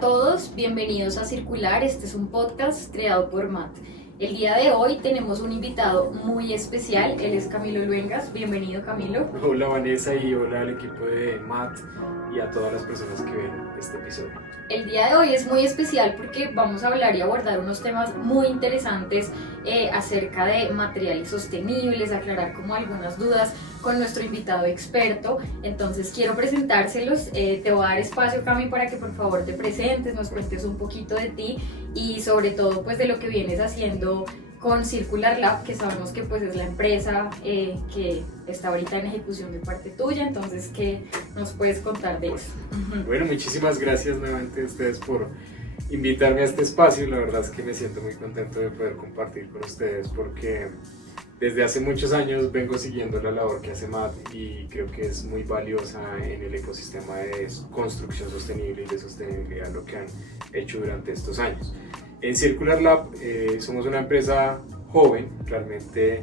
a todos, bienvenidos a Circular. Este es un podcast creado por Matt. El día de hoy tenemos un invitado muy especial, él es Camilo Luengas. Bienvenido, Camilo. Hola Vanessa y hola al equipo de Matt y a todas las personas que ven este episodio. El día de hoy es muy especial porque vamos a hablar y abordar unos temas muy interesantes acerca de materiales sostenibles, aclarar como algunas dudas con nuestro invitado experto. Entonces quiero presentárselos, te voy a dar espacio, Cami, para que por favor te presentes, nos cuentes un poquito de ti y sobre todo pues de lo que vienes haciendo con Circular Lab, que sabemos que pues es la empresa que está ahorita en ejecución de parte tuya. Entonces, ¿qué nos puedes contar de eso? Bueno, muchísimas gracias nuevamente a ustedes por invitarme a este espacio. La verdad es que me siento muy contento de poder compartir con ustedes porque desde hace muchos años vengo siguiendo la labor que hace Matt y creo que es muy valiosa en el ecosistema de construcción sostenible y de sostenibilidad lo que han hecho durante estos años. En Circular Lab somos una empresa joven, realmente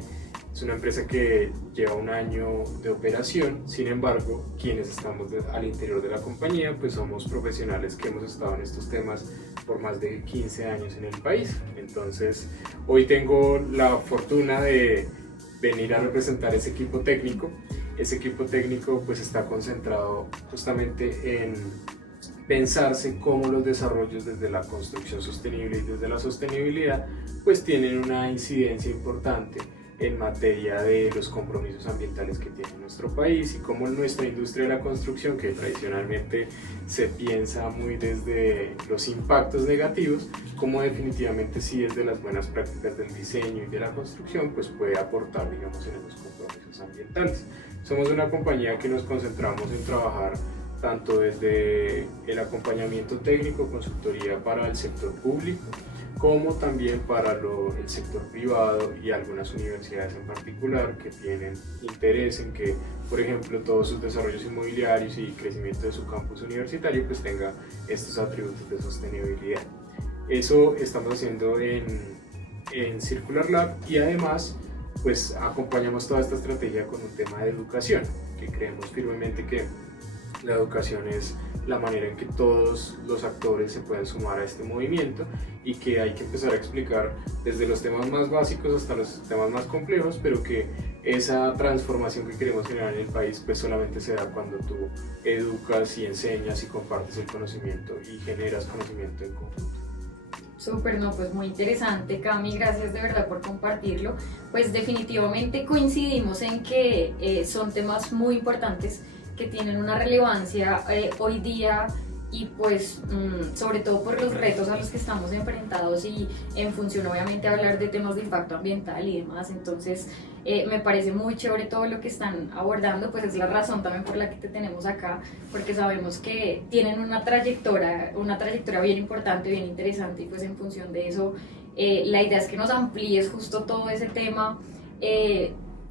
es una empresa que lleva un año de operación. Sin embargo, quienes estamos al interior de la compañía pues somos profesionales que hemos estado en estos temas por más de 15 años en el país. Entonces hoy tengo la fortuna de venir a representar ese equipo técnico. Ese equipo técnico pues está concentrado justamente en pensarse cómo los desarrollos desde la construcción sostenible y desde la sostenibilidad pues tienen una incidencia importante en materia de los compromisos ambientales que tiene nuestro país y cómo nuestra industria de la construcción, que tradicionalmente se piensa muy desde los impactos negativos, como definitivamente sí desde las buenas prácticas del diseño y de la construcción pues puede aportar, digamos, en esos compromisos ambientales. Somos una compañía que nos concentramos en trabajar tanto desde el acompañamiento técnico, consultoría para el sector público, como también para el sector privado y algunas universidades en particular que tienen interés en que, por ejemplo, todos sus desarrollos inmobiliarios y crecimiento de su campus universitario pues tenga estos atributos de sostenibilidad. Eso estamos haciendo en Circular Lab y además pues acompañamos toda esta estrategia con un tema de educación, que creemos firmemente que la educación es la manera en que todos los actores se pueden sumar a este movimiento y que hay que empezar a explicar desde los temas más básicos hasta los temas más complejos, pero que esa transformación que queremos generar en el país pues solamente se da cuando tú educas y enseñas y compartes el conocimiento y generas conocimiento en conjunto. Súper, no, pues muy interesante, Cami, gracias de verdad por compartirlo. Pues definitivamente coincidimos en que son temas muy importantes que tienen una relevancia hoy día y pues sobre todo por los retos a los que estamos enfrentados y en función obviamente a hablar de temas de impacto ambiental y demás. Entonces me parece muy chévere todo lo que están abordando, pues es la razón también por la que te tenemos acá, porque sabemos que tienen una trayectoria bien importante, bien interesante y pues en función de eso la idea es que nos amplíes justo todo ese tema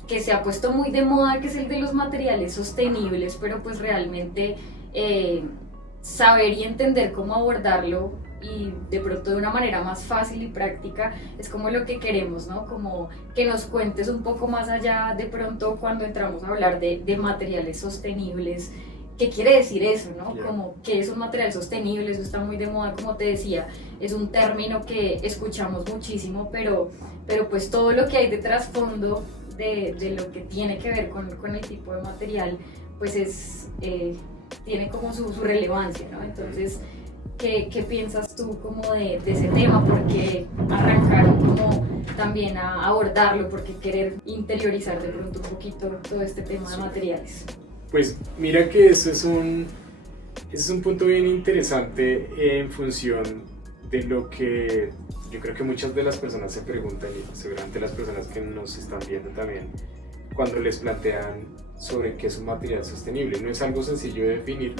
que se ha puesto muy de moda, que es el de los materiales sostenibles, pero pues realmente saber y entender cómo abordarlo y de pronto de una manera más fácil y práctica es como lo que queremos, ¿no? Como que nos cuentes un poco más allá de pronto cuando entramos a hablar de materiales sostenibles. ¿Qué quiere decir eso, no? Yeah. Como que es un material sostenible, eso está muy de moda, como te decía, es un término que escuchamos muchísimo, pero pues todo lo que hay de trasfondo de lo que tiene que ver con el tipo de material, pues tiene como su relevancia, ¿no? Entonces, ¿qué piensas tú como de ese tema? ¿Por qué arrancar como también a abordarlo? ¿Por qué querer interiorizar de pronto un poquito todo este tema de materiales? Pues mira que eso es un punto bien interesante en función de lo que yo creo que muchas de las personas se preguntan y seguramente las personas que nos están viendo también cuando les plantean sobre qué es un material sostenible. No es algo sencillo de definir,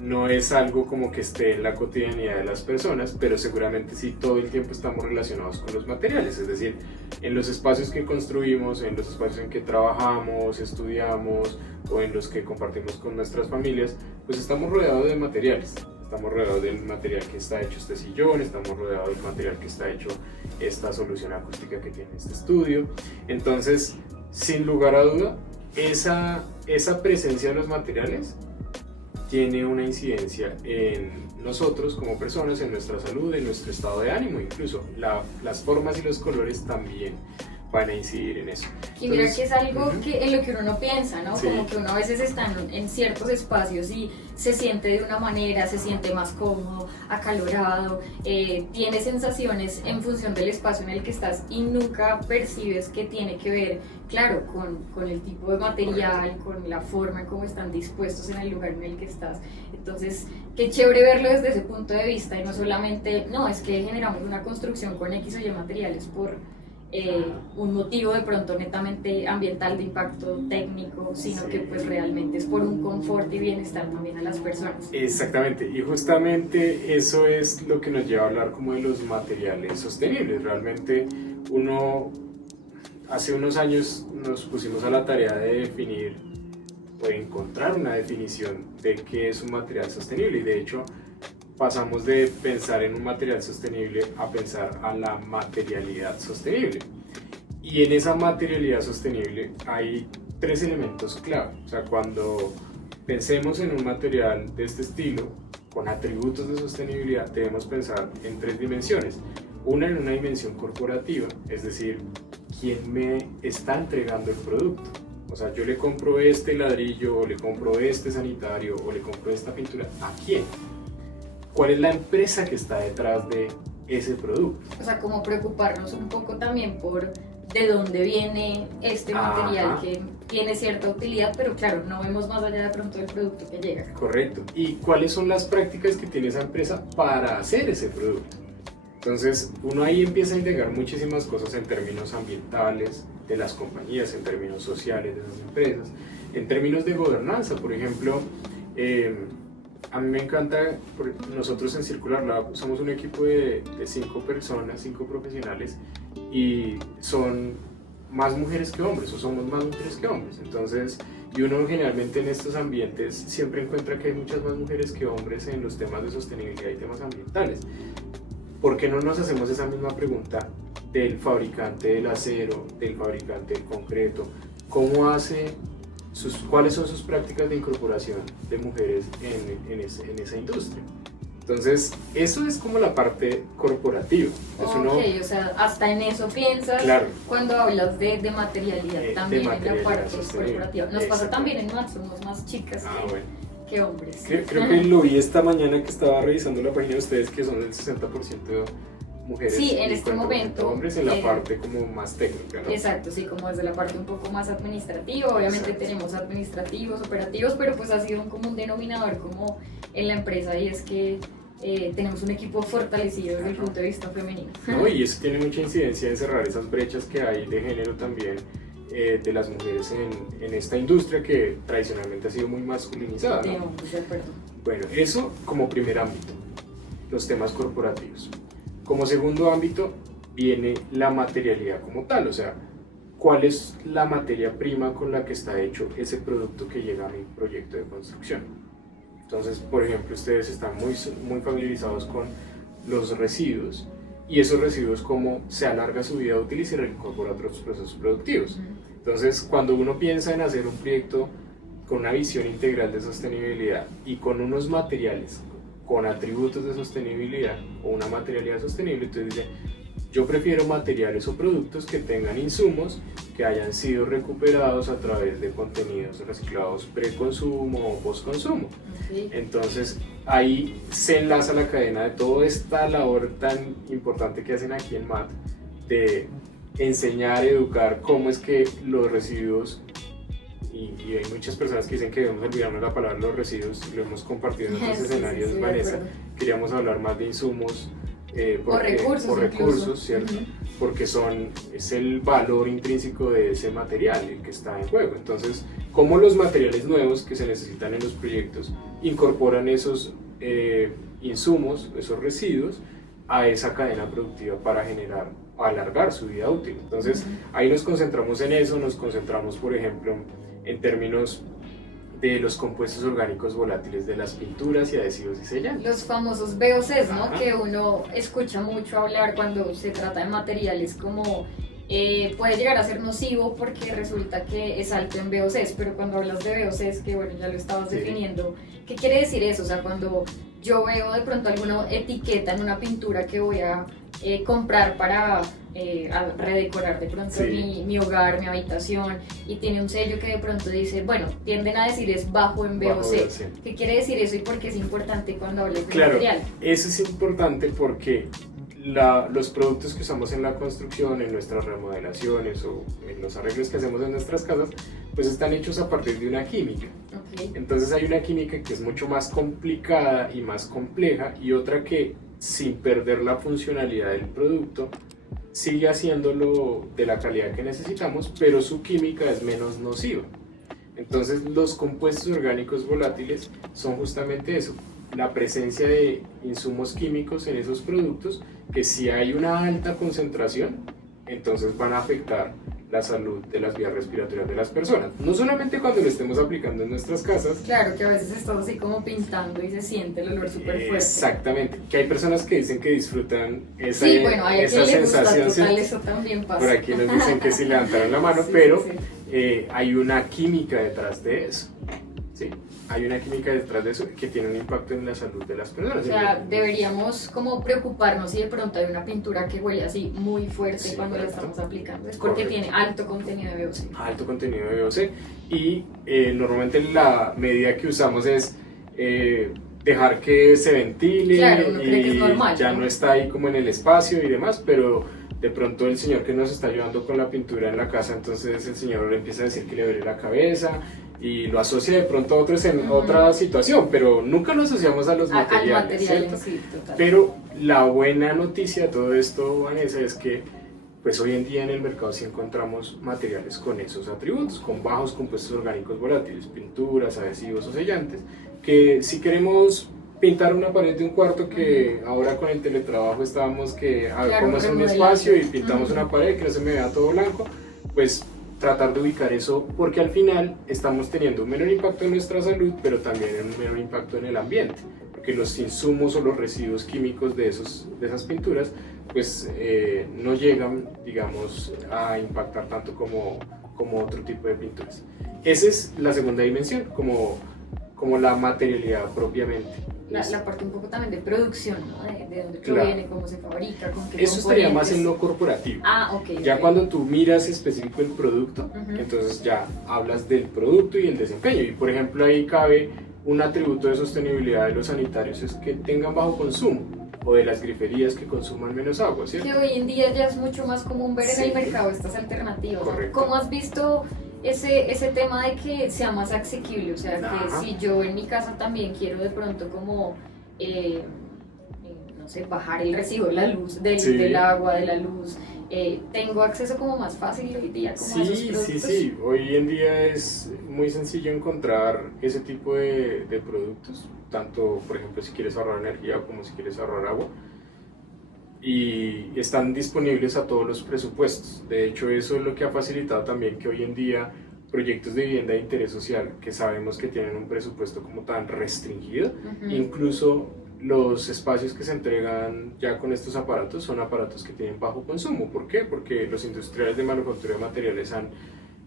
no es algo como que esté en la cotidianidad de las personas, pero seguramente sí todo el tiempo estamos relacionados con los materiales, es decir, en los espacios que construimos, en los espacios en que trabajamos, estudiamos o en los que compartimos con nuestras familias, pues estamos rodeados de materiales. Estamos rodeados del material que está hecho este sillón, estamos rodeados del material que está hecho esta solución acústica que tiene este estudio. Entonces, sin lugar a duda, esa presencia de los materiales tiene una incidencia en nosotros como personas, en nuestra salud, en nuestro estado de ánimo, incluso las formas y los colores también van a incidir en eso. Y mira que es algo que en lo que uno no piensa, ¿no? Sí. Como que uno a veces está en ciertos espacios y se siente de una manera, se siente más cómodo, acalorado, tiene sensaciones en función del espacio en el que estás y nunca percibes que tiene que ver, claro, con el tipo de material, con la forma en cómo están dispuestos en el lugar en el que estás. Entonces, qué chévere verlo desde ese punto de vista y no solamente, no, es que generamos una construcción con X o Y materiales por un motivo de pronto netamente ambiental de impacto técnico, sino sí, que pues realmente es por un confort y bienestar también a las personas. Exactamente, y justamente eso es lo que nos lleva a hablar como de los materiales sostenibles. Realmente hace unos años nos pusimos a la tarea de definir o de encontrar una definición de qué es un material sostenible, y de hecho pasamos de pensar en un material sostenible a pensar a la materialidad sostenible. Y en esa materialidad sostenible hay 3 elementos clave. O sea, cuando pensemos en un material de este estilo, con atributos de sostenibilidad, debemos pensar en 3 dimensiones. Una, en una dimensión corporativa, es decir, ¿quién me está entregando el producto? O sea, yo le compro este ladrillo, o le compro este sanitario, o le compro esta pintura, ¿a quién? ¿Cuál es la empresa que está detrás de ese producto? O sea, como preocuparnos un poco también por de dónde viene este material que tiene cierta utilidad, pero claro, no vemos más allá de pronto del producto que llega. Correcto. ¿Y cuáles son las prácticas que tiene esa empresa para hacer ese producto? Entonces, uno ahí empieza a indagar muchísimas cosas en términos ambientales de las compañías, en términos sociales de las empresas, en términos de gobernanza. Por ejemplo, a mí me encanta, nosotros en Circular Lab somos un equipo de 5 personas, 5 profesionales, y son más mujeres que hombres, o somos más mujeres que hombres. Entonces, y uno generalmente en estos ambientes siempre encuentra que hay muchas más mujeres que hombres en los temas de sostenibilidad y temas ambientales. ¿Por qué no nos hacemos esa misma pregunta del fabricante del acero, del fabricante del concreto? ¿Cómo hace? ¿Cuáles son sus prácticas de incorporación de mujeres en esa industria? Entonces, eso es como la parte corporativa. O sea, hasta en eso piensas, claro, cuando hablas de materialidad, también de en la parte sostenible, corporativa. Nos pasa también en MAT, somos más chicas que hombres. Creo que lo vi esta mañana que estaba revisando la página de ustedes, que son el 60% mujeres sí, y en este 40% momento, hombres en la parte como más técnica, ¿no? Exacto, sí, como desde la parte un poco más administrativa. Obviamente tenemos administrativos, operativos, pero pues ha sido un común denominador como en la empresa, y es que tenemos un equipo fortalecido desde el punto de vista femenino. No, y eso tiene mucha incidencia en cerrar esas brechas que hay de género también, de las mujeres en esta industria que tradicionalmente ha sido muy masculinizada, ¿no? De acuerdo. Bueno, eso como primer ámbito, los temas corporativos. Como segundo ámbito viene la materialidad como tal, o sea, ¿cuál es la materia prima con la que está hecho ese producto que llega a mi proyecto de construcción? Entonces, por ejemplo, ustedes están muy familiarizados con los residuos, y esos residuos cómo se alarga su vida útil y se reincorpora a otros procesos productivos. Entonces, cuando uno piensa en hacer un proyecto con una visión integral de sostenibilidad y con unos materiales con atributos de sostenibilidad o una materialidad sostenible, entonces dice, yo prefiero materiales o productos que tengan insumos que hayan sido recuperados a través de contenidos reciclados pre-consumo o post-consumo. Okay. Entonces ahí se enlaza la cadena de toda esta labor tan importante que hacen aquí en MAT de enseñar, educar cómo es que los residuos, y hay muchas personas que dicen que debemos olvidarnos la palabra los residuos, lo hemos compartido en otros escenarios, sí, Vanessa. Queríamos hablar más de insumos o recursos, ¿cierto? Porque es el valor intrínseco de ese material el que está en juego. Entonces, cómo los materiales nuevos que se necesitan en los proyectos incorporan esos insumos, esos residuos, a esa cadena productiva para generar o alargar su vida útil. Entonces, ahí nos concentramos en eso, nos concentramos, por ejemplo, en términos de los compuestos orgánicos volátiles de las pinturas y adhesivos y sellantes. Los famosos VOCs, ¿no? Que uno escucha mucho hablar cuando se trata de materiales como puede llegar a ser nocivo porque resulta que es alto en VOCs, pero cuando hablas de VOCs, que bueno, ya lo estabas definiendo, ¿qué quiere decir eso? O sea, cuando yo veo de pronto alguna etiqueta en una pintura que voy a comprar para a redecorar de pronto Sí. mi hogar, mi habitación, y tiene un sello que de pronto dice, bueno, tienden a decir es bajo en Bajo VOC. VOC. ¿Qué quiere decir eso y por qué es importante cuando hables de Claro, material? eso es importante porque los productos que usamos en la construcción, en nuestras remodelaciones o en los arreglos que hacemos en nuestras casas, pues están hechos a partir de una química. Okay. Entonces hay una química que es mucho más complicada y más compleja, y otra que, sin perder la funcionalidad del producto, sigue haciéndolo de la calidad que necesitamos, pero su química es menos nociva. Entonces los compuestos orgánicos volátiles son justamente eso, la presencia de insumos químicos en esos productos que, si hay una alta concentración, entonces van a afectar la salud de las vías respiratorias de las personas. No solamente cuando lo estemos aplicando en nuestras casas. Claro, que a veces estamos así como pintando y se siente el olor súper fuerte. Exactamente, que hay personas que dicen que disfrutan esa, Sí, bueno, hay a esa quien le gusta, sensación. total, ¿sí? eso también pasa. Por aquí nos dicen que sí levantaron la mano, Sí, pero sí, hay una química detrás de eso. ¿Sí? Hay una química detrás de eso que tiene un impacto en la salud de las personas. O sea, deberíamos como preocuparnos si de pronto hay una pintura que huele así muy fuerte Sí, cuando la correcto. estamos aplicando. Es porque Correcto. tiene alto contenido de VOC. Alto contenido de VOC, y normalmente la medida que usamos es dejar que se ventile, Claro, uno cree que es y normal, ya ¿no? no está ahí como en el espacio y demás, pero de pronto el señor que nos está ayudando con la pintura en la casa, entonces el señor le empieza a decir que le duele la cabeza y lo asocia de pronto a otra situación, pero nunca lo asociamos a los Al materiales, material ¿cierto? en sí, total. Pero la buena noticia de todo esto, Vanessa, es que pues hoy en día en el mercado sí encontramos materiales con esos atributos, con bajos compuestos orgánicos volátiles, pinturas, adhesivos o sellantes, que si queremos pintar una pared de un cuarto, que ahora con el teletrabajo estábamos que Claro, cómo es un remodelando. espacio y pintamos una pared que no se me vea todo blanco, pues tratar de ubicar eso, porque al final estamos teniendo un menor impacto en nuestra salud, pero también un menor impacto en el ambiente, porque los insumos o los residuos químicos de esas pinturas pues no llegan, digamos, a impactar tanto como otro tipo de pinturas. Esa es la segunda dimensión, como la materialidad propiamente. La parte un poco también de producción, ¿no? De dónde Claro. proviene, cómo se fabrica, con qué Eso estaría más en componentes. lo corporativo. Ah, ok. Ya ok. cuando tú miras específico el producto, Ujú. entonces ya hablas del producto y el desempeño. Y por ejemplo ahí cabe un atributo de sostenibilidad de los sanitarios, es que tengan bajo consumo, o de las griferías que consuman menos agua, ¿cierto? Que hoy en día ya es mucho más común ver en Sí. el mercado estas alternativas, ¿no? Correcto. ¿Cómo has visto ese tema de que sea más asequible? O sea, que Ajá. si yo en mi casa también quiero de pronto como, no sé, bajar el recibo de la luz, Sí. del agua, de la luz, tengo acceso como más fácil hoy día como a esos Sí, productos. sí. Hoy en día es muy sencillo encontrar ese tipo de productos, tanto por ejemplo si quieres ahorrar energía como si quieres ahorrar agua. Y están disponibles a todos los presupuestos. De hecho, eso es lo que ha facilitado también que hoy en día proyectos de vivienda de interés social, que sabemos que tienen un presupuesto como tan restringido, Ujú. incluso los espacios que se entregan ya con estos aparatos son aparatos que tienen bajo consumo. ¿Por qué? Porque los industriales de manufactura de materiales han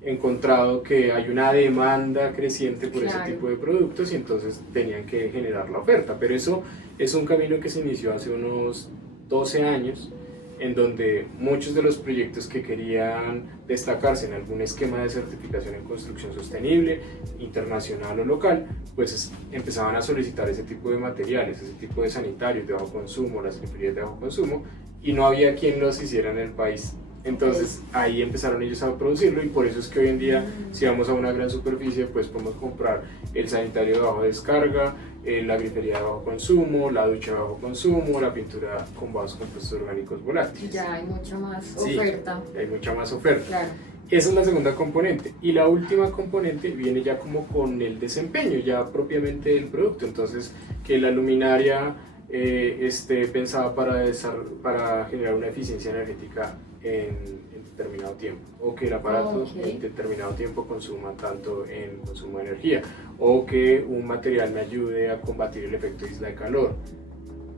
encontrado que hay una demanda creciente por Claro. ese tipo de productos, y entonces tenían que generar la oferta. Pero eso es un camino que se inició hace unos 12 años, en donde muchos de los proyectos que querían destacarse en algún esquema de certificación en construcción sostenible, internacional o local, pues empezaban a solicitar ese tipo de materiales, ese tipo de sanitarios de bajo consumo, las griferías de bajo consumo, y no había quien los hiciera en el país. Entonces ahí empezaron ellos a producirlo, y por eso es que hoy en día si vamos a una gran superficie pues podemos comprar el sanitario de bajo descarga, la grifería de bajo consumo, la ducha de bajo consumo, la pintura con bajos compuestos orgánicos volátiles. Ya hay mucha más Sí. oferta. Hay mucha más oferta. Claro. Esa es la segunda componente. Y la última componente viene ya como con el desempeño, ya propiamente del producto. Entonces, que la luminaria esté pensada para generar una eficiencia energética en determinado tiempo, o que el aparato Ok. en determinado tiempo consuma tanto en consumo de energía, o que un material me ayude a combatir el efecto isla de calor.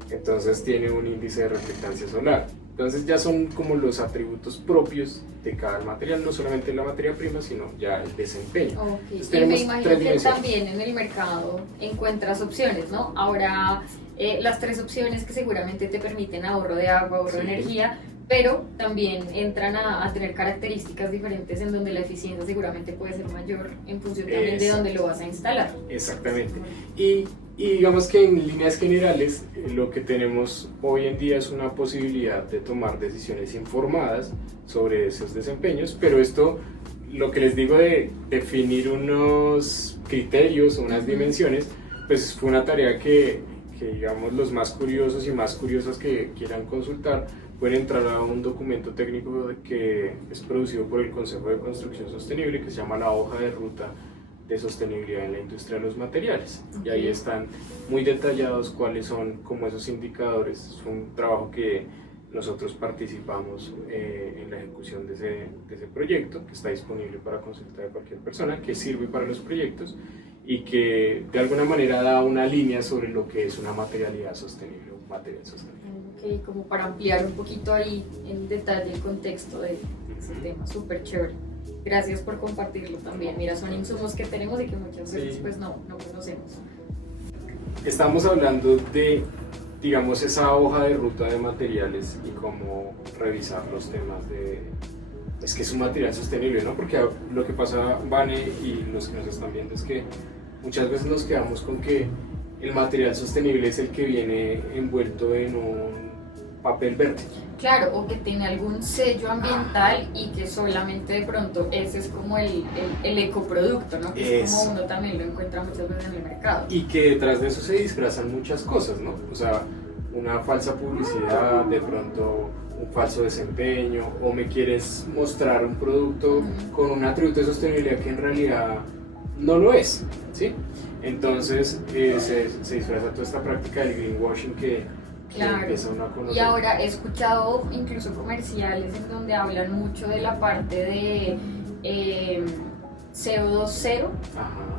Entonces tiene un índice de reflectancia solar. Entonces ya son como los atributos propios de cada material, no solamente la materia prima, sino ya el desempeño. Okay. Entonces, Y me imagino tres que dimensiones. también en el mercado encuentras opciones, ¿no? Ahora, las tres opciones que seguramente te permiten ahorro de agua, ahorro de Sí. energía, pero también entran a tener características diferentes en donde la eficiencia seguramente puede ser mayor en función también de dónde lo vas a instalar. Exactamente. Y digamos que en líneas generales lo que tenemos hoy en día es una posibilidad de tomar decisiones informadas sobre esos desempeños, pero esto, lo que les digo de definir unos criterios o unas dimensiones, pues fue una tarea que digamos los más curiosos y más curiosas que quieran consultar pueden entrar a un documento técnico que es producido por el Consejo de Construcción Sostenible que se llama la hoja de ruta de sostenibilidad en la industria de los materiales. Y ahí están muy detallados cuáles son como esos indicadores. Es un trabajo que nosotros participamos en la ejecución de ese proyecto, que está disponible para consulta de cualquier persona, que sirve para los proyectos y que de alguna manera da una línea sobre lo que es una materialidad sostenible, un material sostenible. Ok, como para ampliar un poquito ahí en detalle el contexto de ese tema, súper chévere. Gracias por compartirlo también. Mira, son insumos que tenemos y que muchas veces pues no conocemos. Estamos hablando de, digamos, esa hoja de ruta de materiales y cómo revisar los temas de... Es que es un material sostenible, ¿no? Porque lo que pasa, Vane, y los que nos están viendo, es que muchas veces nos quedamos con que el material sostenible es el que viene envuelto en un papel verde. Claro, o que tiene algún sello ambiental y que solamente de pronto ese es como el ecoproducto, ¿no? Que es como uno también lo encuentra muchas veces en el mercado. Y que detrás de eso se disfrazan muchas cosas, ¿no? O sea, una falsa publicidad, de pronto un falso desempeño, o me quieres mostrar un producto con un atributo de sostenibilidad que en realidad no lo es, ¿sí? Entonces se disfraza toda esta práctica del greenwashing que empieza uno a conocer. Y ahora he escuchado incluso comerciales en donde hablan mucho de la parte de CO2 cero,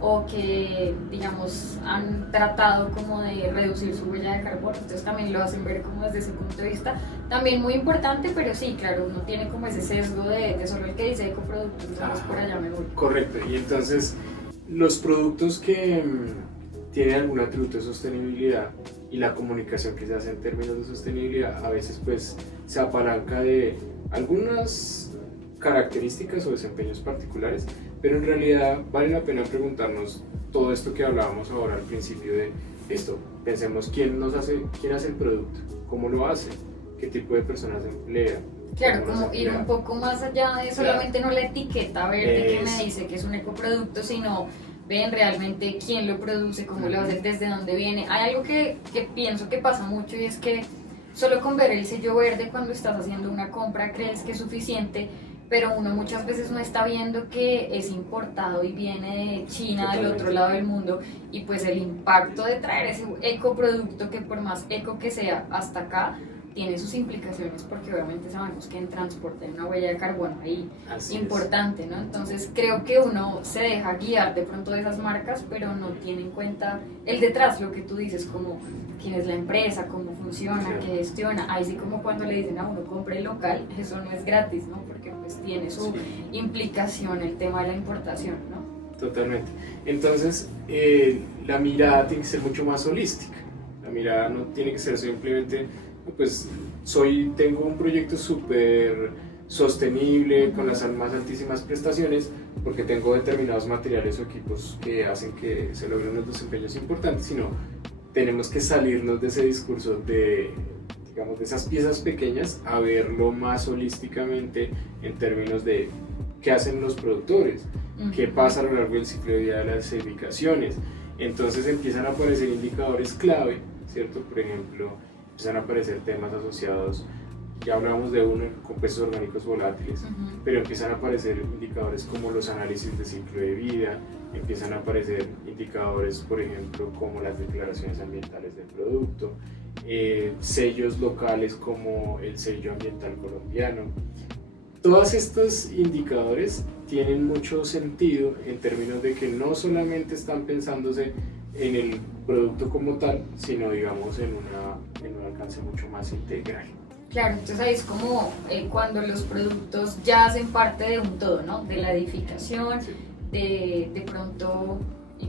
o que digamos han tratado como de reducir su huella de carbono, entonces también lo hacen ver como desde ese punto de vista, también muy importante, pero sí, claro, uno tiene como ese sesgo de solo el que dice ecoproducto, entonces por allá me voy. Correcto, y entonces los productos que tienen algún atributo de sostenibilidad y la comunicación que se hace en términos de sostenibilidad a veces pues se apalanca de algunas características o desempeños particulares, pero en realidad vale la pena preguntarnos todo esto que hablábamos ahora al principio de esto. Pensemos quién hace el producto, cómo lo hace, qué tipo de personas emplea. Claro, como ir un poco más allá de solamente no la etiqueta verde que me dice que es un ecoproducto, sino ven realmente quién lo produce, cómo lo hace, desde dónde viene. Hay algo que pienso que pasa mucho y es que solo con ver el sello verde cuando estás haciendo una compra crees que es suficiente, pero uno muchas veces no está viendo que es importado y viene de China, del otro lado del mundo, y pues el impacto de traer ese ecoproducto, que por más eco que sea hasta acá, tiene sus implicaciones, porque obviamente sabemos que en transporte hay una huella de carbono ahí importante, ¿no? Entonces creo que uno se deja guiar de pronto de esas marcas, pero no tiene en cuenta el detrás, lo que tú dices, como quién es la empresa, cómo funciona, qué gestiona. Ahí sí, como cuando le dicen a uno compre local, eso no es gratis, ¿no? Porque pues tiene su implicación el tema de la importación, ¿no? Totalmente. Entonces la mirada tiene que ser mucho más holística. La mirada no tiene que ser simplemente pues tengo un proyecto súper sostenible con las más altísimas prestaciones porque tengo determinados materiales o equipos que hacen que se logren unos desempeños importantes, sino tenemos que salirnos de ese discurso de esas piezas pequeñas a verlo más holísticamente en términos de qué hacen los productores, qué pasa a lo largo del ciclo de vida de las edificaciones. Entonces empiezan a aparecer indicadores clave, ¿cierto? Por ejemplo, empiezan a aparecer temas asociados, ya hablamos de uno, compuestos orgánicos volátiles, pero empiezan a aparecer indicadores como los análisis de ciclo de vida, empiezan a aparecer indicadores, por ejemplo, como las declaraciones ambientales del producto, sellos locales como el sello ambiental colombiano. Todos estos indicadores tienen mucho sentido en términos de que no solamente están pensándose en el producto como tal, sino digamos en un alcance mucho más integral. Claro, entonces ahí es como cuando los productos ya hacen parte de un todo, ¿no? De la edificación, Sí. de pronto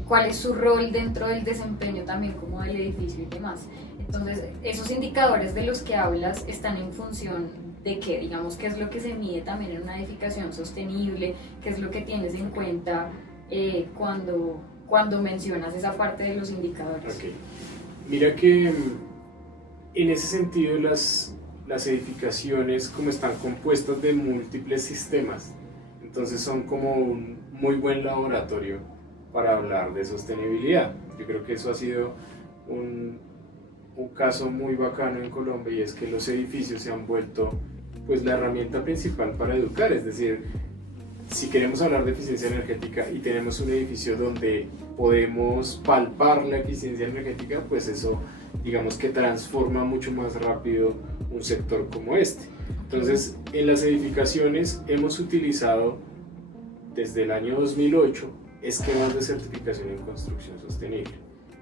cuál es su rol dentro del desempeño también como del edificio y demás. Entonces, esos indicadores de los que hablas están en función de qué, digamos, qué es lo que se mide también en una edificación sostenible, qué es lo que tienes en cuenta cuando mencionas esa parte de los indicadores. Ok. Mira que en ese sentido las edificaciones como están compuestas de múltiples sistemas, entonces son como un muy buen laboratorio para hablar de sostenibilidad. Yo creo que eso ha sido un caso muy bacano en Colombia, y es que los edificios se han vuelto pues la herramienta principal para educar. Es decir, si queremos hablar de eficiencia energética y tenemos un edificio donde podemos palpar la eficiencia energética, pues eso digamos que transforma mucho más rápido un sector como este. Entonces, en las edificaciones hemos utilizado desde el año 2008 esquemas de certificación en construcción sostenible.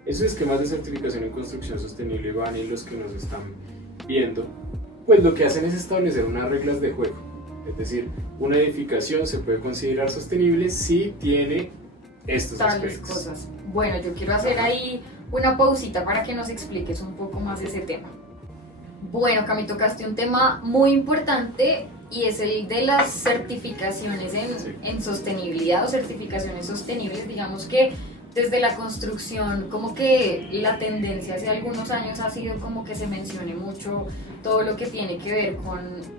Esos esquemas de certificación en construcción sostenible, van, y los que nos están viendo, pues lo que hacen es establecer unas reglas de juego. Es decir, una edificación se puede considerar sostenible si tiene estos Tales aspectos. cosas. Bueno, yo quiero hacer ahí una pausita para que nos expliques un poco más de ese tema. Bueno, Cami, tocaste un tema muy importante y es el de las certificaciones en sostenibilidad o certificaciones sostenibles. Digamos que desde la construcción, como que la tendencia hace algunos años ha sido como que se mencione mucho todo lo que tiene que ver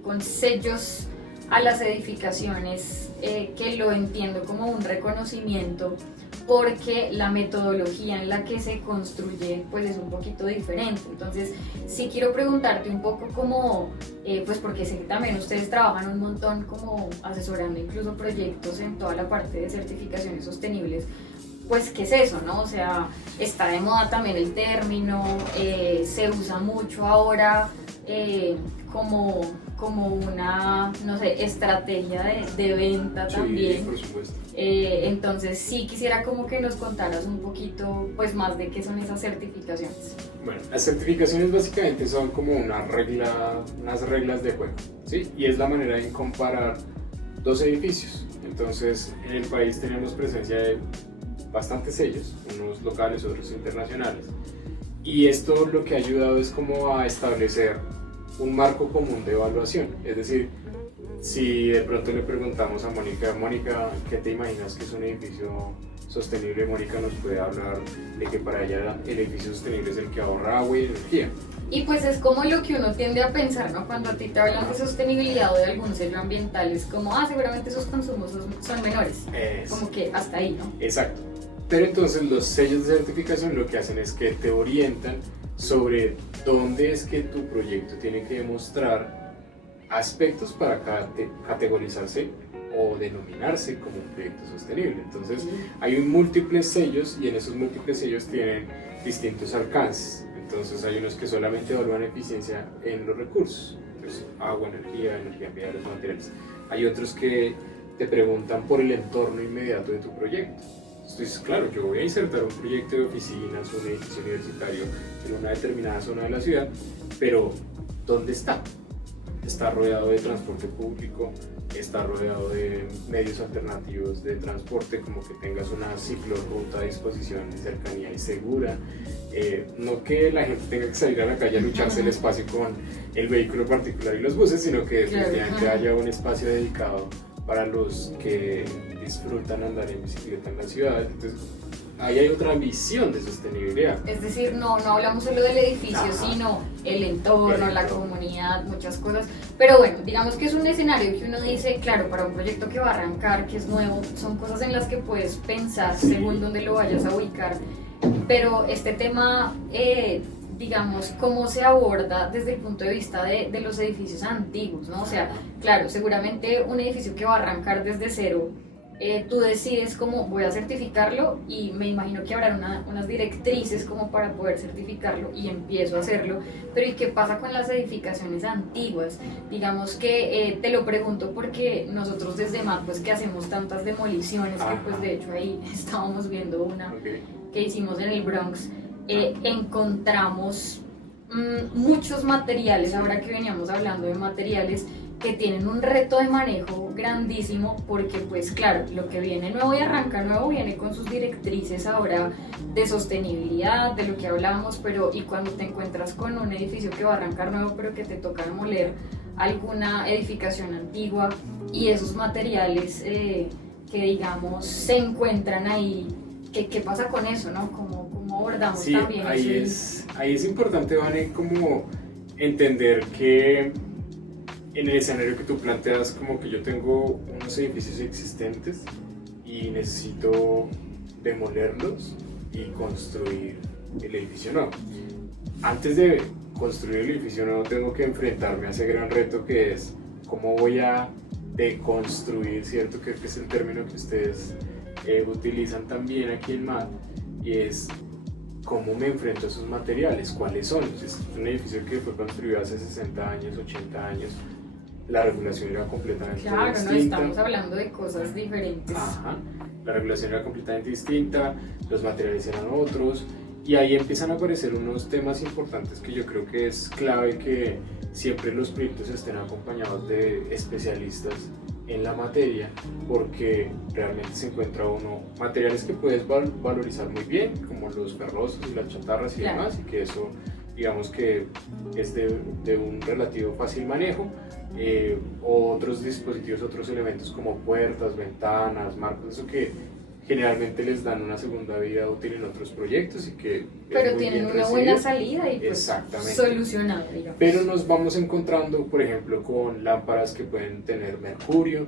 con sellos a las edificaciones, que lo entiendo como un reconocimiento, porque la metodología en la que se construye pues es un poquito diferente. Entonces sí quiero preguntarte un poco como, pues porque sé que también ustedes trabajan un montón como asesorando incluso proyectos en toda la parte de certificaciones sostenibles, pues qué es eso, ¿no? O sea, está de moda también el término, se usa mucho ahora como una, no sé, estrategia de venta también. Sí, por supuesto. Entonces sí quisiera como que nos contaras un poquito pues más de qué son esas certificaciones. Bueno, las certificaciones básicamente son como unas reglas de juego, ¿sí? Y es la manera de comparar dos edificios. Entonces, en el país tenemos presencia de bastantes sellos, unos locales, otros internacionales. Y esto lo que ha ayudado es como a establecer un marco común de evaluación. Es decir, si de pronto le preguntamos a Mónica, ¿qué te imaginas que es un edificio sostenible? Mónica nos puede hablar de que para ella el edificio sostenible es el que ahorra agua y energía. Y pues es como lo que uno tiende a pensar, ¿no? Cuando a ti te hablan de sostenibilidad o de algún sello ambiental, es como, seguramente esos consumos son menores. Como que hasta ahí, ¿no? Exacto. Pero entonces los sellos de certificación lo que hacen es que te orientan sobre dónde es que tu proyecto tiene que demostrar aspectos para categorizarse o denominarse como un proyecto sostenible. Entonces hay múltiples sellos, y en esos múltiples sellos tienen distintos alcances. Entonces hay unos que solamente evalúan eficiencia en los recursos, entonces agua, energía ambiental, los materiales. Hay otros que te preguntan por el entorno inmediato de tu proyecto. Entonces, claro, yo voy a insertar un proyecto de oficinas, un edificio universitario en una determinada zona de la ciudad, pero ¿dónde está? Está rodeado de transporte público, está rodeado de medios alternativos de transporte, como que tengas una ciclorruta a disposición, cercanía y segura. No que la gente tenga que salir a la calle a lucharse el espacio con el vehículo particular y los buses, sino que definitivamente haya un espacio dedicado para los que disfrutan andar en bicicleta en la ciudad. Entonces, ahí hay otra visión de sostenibilidad. Es decir, no hablamos solo del edificio, sino el entorno, la comunidad, muchas cosas. Pero bueno, digamos que es un escenario que uno dice, claro, para un proyecto que va a arrancar, que es nuevo, son cosas en las que puedes pensar según dónde lo vayas a ubicar. Pero este tema, digamos, cómo se aborda desde el punto de vista de los edificios antiguos, ¿no? O sea, claro, seguramente un edificio que va a arrancar desde cero, tú decides cómo voy a certificarlo, y me imagino que habrá unas directrices como para poder certificarlo, y empiezo a hacerlo. Pero ¿y qué pasa con las edificaciones antiguas? Digamos que te lo pregunto porque nosotros desde MAT, pues que hacemos tantas demoliciones, que pues de hecho ahí estábamos viendo una que hicimos en el Bronx, encontramos muchos materiales, ahora que veníamos hablando de materiales, que tienen un reto de manejo grandísimo, porque pues claro, lo que viene nuevo y arranca nuevo viene con sus directrices ahora de sostenibilidad, de lo que hablábamos, pero y cuando te encuentras con un edificio que va a arrancar nuevo, pero que te toca demoler alguna edificación antigua y esos materiales que digamos se encuentran ahí, ¿qué pasa con eso, no? ¿Cómo abordamos Sí, también ahí es importante, Vane, como entender que en el escenario que tú planteas, como que yo tengo unos edificios existentes y necesito demolerlos y construir el edificio nuevo. Antes de construir el edificio nuevo tengo que enfrentarme a ese gran reto que es cómo voy a deconstruir, ¿cierto? Que es el término que ustedes utilizan también aquí en MAD, y es cómo me enfrento a esos materiales, cuáles son. Es un edificio que fue construido hace 60 años, 80 años, la regulación era completamente claro, distinta. no estamos hablando de cosas diferentes. Ajá, la regulación era completamente distinta, los materiales eran otros, y ahí empiezan a aparecer unos temas importantes que yo creo que es clave que siempre los proyectos estén acompañados de especialistas en la materia, porque realmente se encuentra uno materiales que puedes valorizar muy bien, como los ferrosos y las chatarras y claro. demás, y que eso digamos que es de un relativo fácil manejo, o otros dispositivos, otros elementos como puertas, ventanas, marcos, eso que generalmente les dan una segunda vida útil en otros proyectos y que pero tienen una buena salida y pues solucionada, digamos. Pero nos vamos encontrando, por ejemplo, con lámparas que pueden tener mercurio,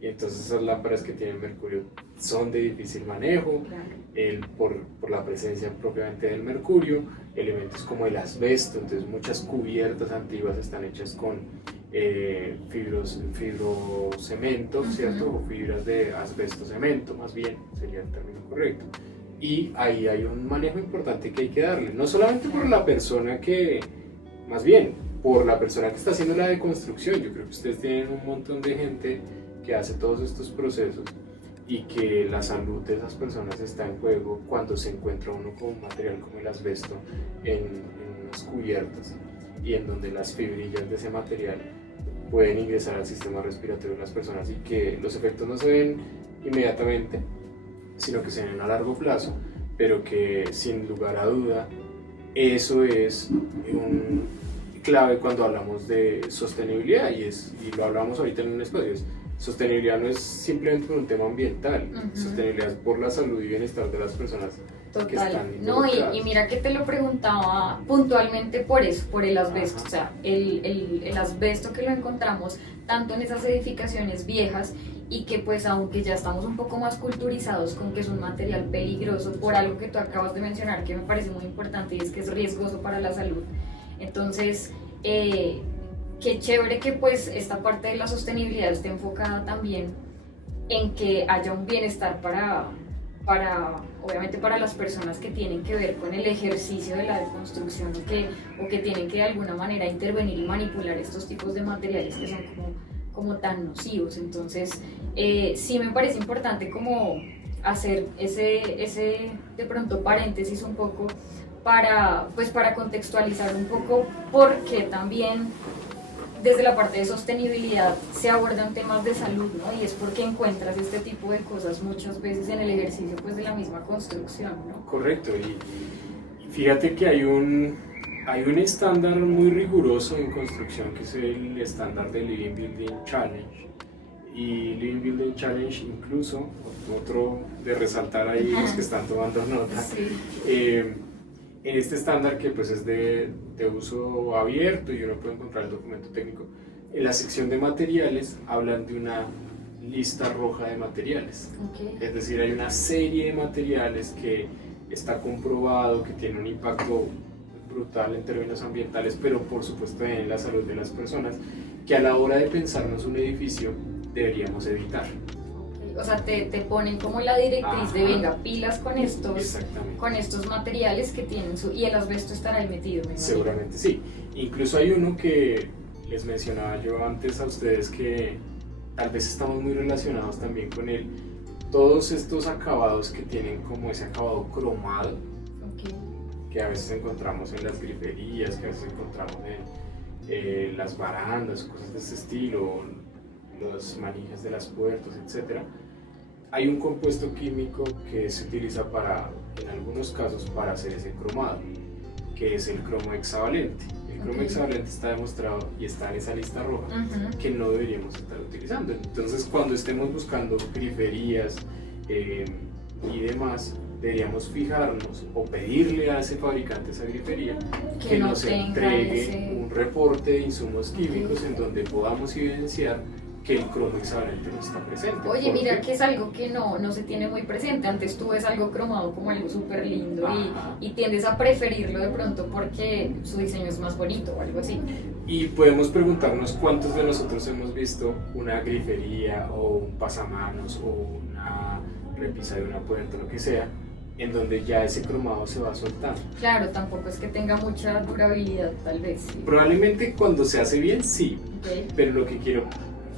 y entonces esas lámparas que tienen mercurio son de difícil manejo, claro. por la presencia propiamente del mercurio, elementos como el asbesto, entonces muchas cubiertas antiguas están hechas con fibrocemento, ¿cierto? O fibras de asbesto cemento, más bien sería el término correcto. Y ahí hay un manejo importante que hay que darle, no solamente por la persona que, más bien, por la persona que está haciendo la deconstrucción. Yo creo que ustedes tienen un montón de gente que hace todos estos procesos y que la salud de esas personas está en juego cuando se encuentra uno con un material como el asbesto en unas cubiertas, y en donde las fibrillas de ese material pueden ingresar al sistema respiratorio de las personas y que los efectos no se ven inmediatamente, sino que se ven a largo plazo, pero que sin lugar a duda eso es un clave cuando hablamos de sostenibilidad, y lo hablamos ahorita en un espacio. Sostenibilidad no es simplemente por un tema ambiental, sostenibilidad es por la salud y bienestar de las personas. Total, no, y mira que te lo preguntaba puntualmente por eso, por el asbesto. Ajá. O sea, el asbesto que lo encontramos tanto en esas edificaciones viejas, y que pues aunque ya estamos un poco más culturizados con que es un material peligroso por algo que tú acabas de mencionar que me parece muy importante, y es que es riesgoso para la salud. Entonces, qué chévere que pues esta parte de la sostenibilidad esté enfocada también en que haya un bienestar para obviamente para las personas que tienen que ver con el ejercicio de la deconstrucción, o que tienen que de alguna manera intervenir y manipular estos tipos de materiales que son como tan nocivos. Entonces sí me parece importante como hacer ese de pronto paréntesis un poco para contextualizar un poco por qué también desde la parte de sostenibilidad se abordan temas de salud, ¿no? Y es porque encuentras este tipo de cosas muchas veces en el ejercicio pues de la misma construcción, ¿no? Correcto, y fíjate que hay un estándar muy riguroso en construcción, que es el estándar de Living Building Challenge. Y Living Building Challenge, incluso, otro de resaltar ahí los que están tomando nota, sí. En este estándar, que pues es de uso abierto y uno puede encontrar el documento técnico, en la sección de materiales hablan de una lista roja de materiales. Okay. Es decir, hay una serie de materiales que está comprobado que tiene un impacto brutal en términos ambientales, pero por supuesto en la salud de las personas, que a la hora de pensarnos un edificio deberíamos evitar. O sea, te ponen como la directriz de venga, pilas con estos materiales que tienen y el asbesto estará ahí metido. Seguramente sí. Incluso hay uno que les mencionaba yo antes a ustedes, que tal vez estamos muy relacionados también con él. Todos estos acabados que tienen como ese acabado cromado, que a veces encontramos en las griferías, que a veces encontramos en las barandas, cosas de ese estilo, los manijas de las puertas, etc. Hay un compuesto químico que se utiliza en algunos casos para hacer ese cromado, que es el cromo hexavalente. El cromo hexavalente está demostrado y está en esa lista roja que no deberíamos estar utilizando. Entonces, cuando estemos buscando griferías y demás, deberíamos fijarnos o pedirle a ese fabricante, esa grifería, que no nos entregue un reporte de insumos químicos en donde podamos evidenciar que el cromo hexavalente no está presente. Oye, mira que es algo que no se tiene muy presente. Antes tú ves algo cromado como algo súper lindo y tiendes a preferirlo de pronto porque su diseño es más bonito o algo así. Y podemos preguntarnos cuántos de nosotros hemos visto una grifería o un pasamanos o una repisa de una puerta, lo que sea, en donde ya ese cromado se va soltando. Claro, tampoco es que tenga mucha durabilidad, tal vez. Probablemente cuando se hace bien, sí, Okay. pero lo que quiero